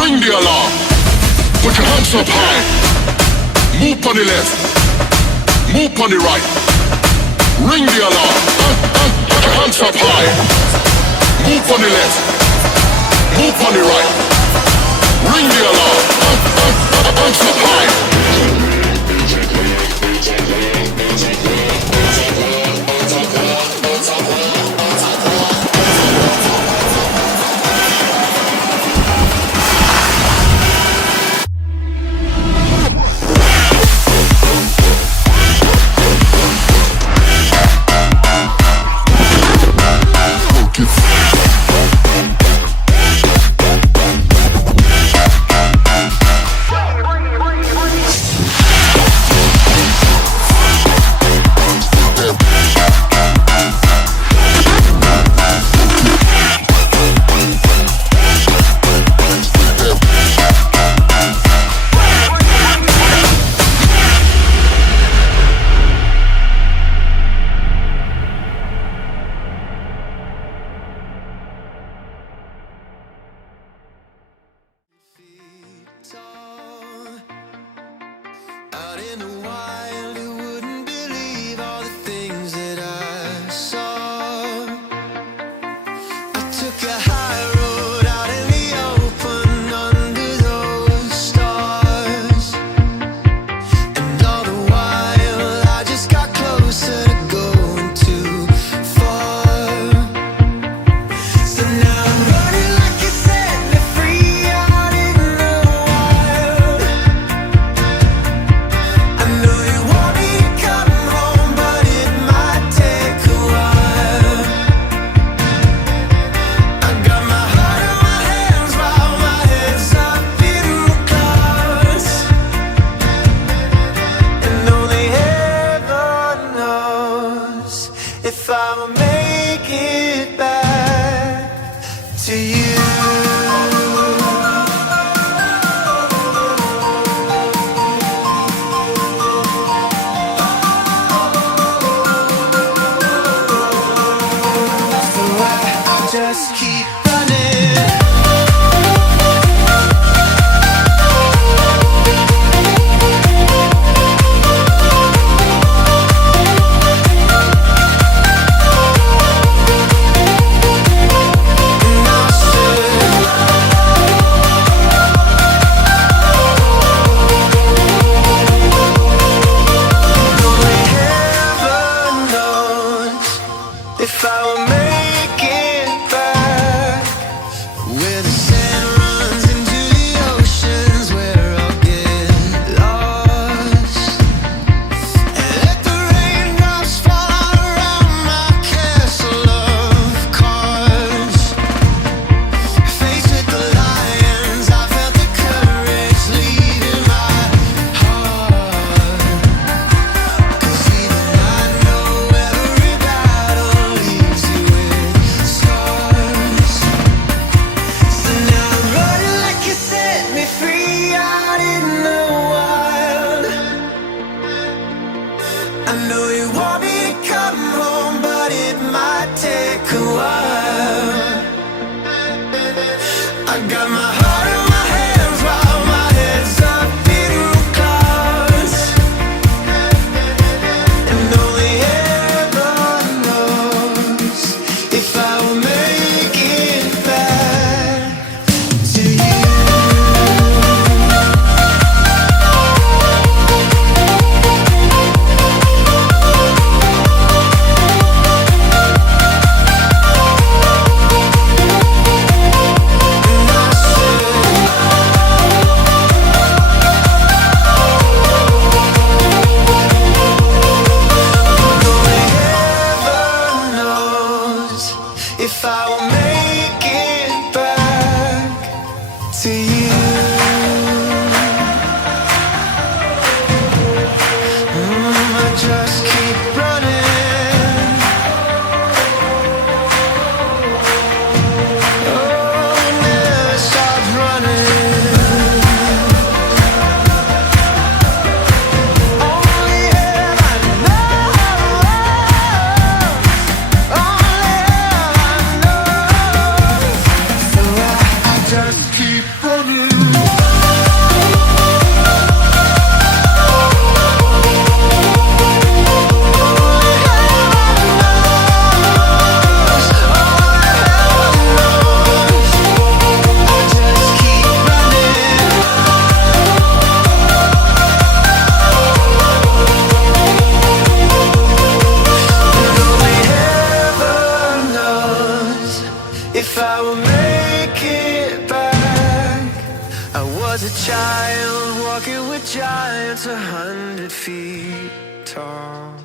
Ring the alarm. Put your hands up high. Move on the left. Move on the right. Ring the alarm. Put your hands up high. Move on the left. Move on the right. Ring the alarm. Hands up high. Out in the wild, you wouldn't believe all the things that I saw. I took a high road out in the open under those stars, and all the while I just got closer to going too far. So now I'm running like you set me free out in the wild. I know you want me to come home, but it might take a while. I got my heart in my hands while my head's up in the clouds, and only heaven knows if I'll make it back to you. I just keep running. And I said, only heaven knows if I will make it back. Where the sand runs into the oceans, where I'll get lost, and let the raindrops fall all around my castle of cards. Faced with the lions, I felt the courage leaving my heart. 'Cause even I know every battle leaves you with scars. So now I'm running like you set me free out in the wild. I know you want me to come home, but it might take a while. I got my heart in my hands while my head's up in the clouds, and only heaven knows if I will make it back to you. And I just keep running. If I will make it back, I was a child walking with giants 100 feet tall.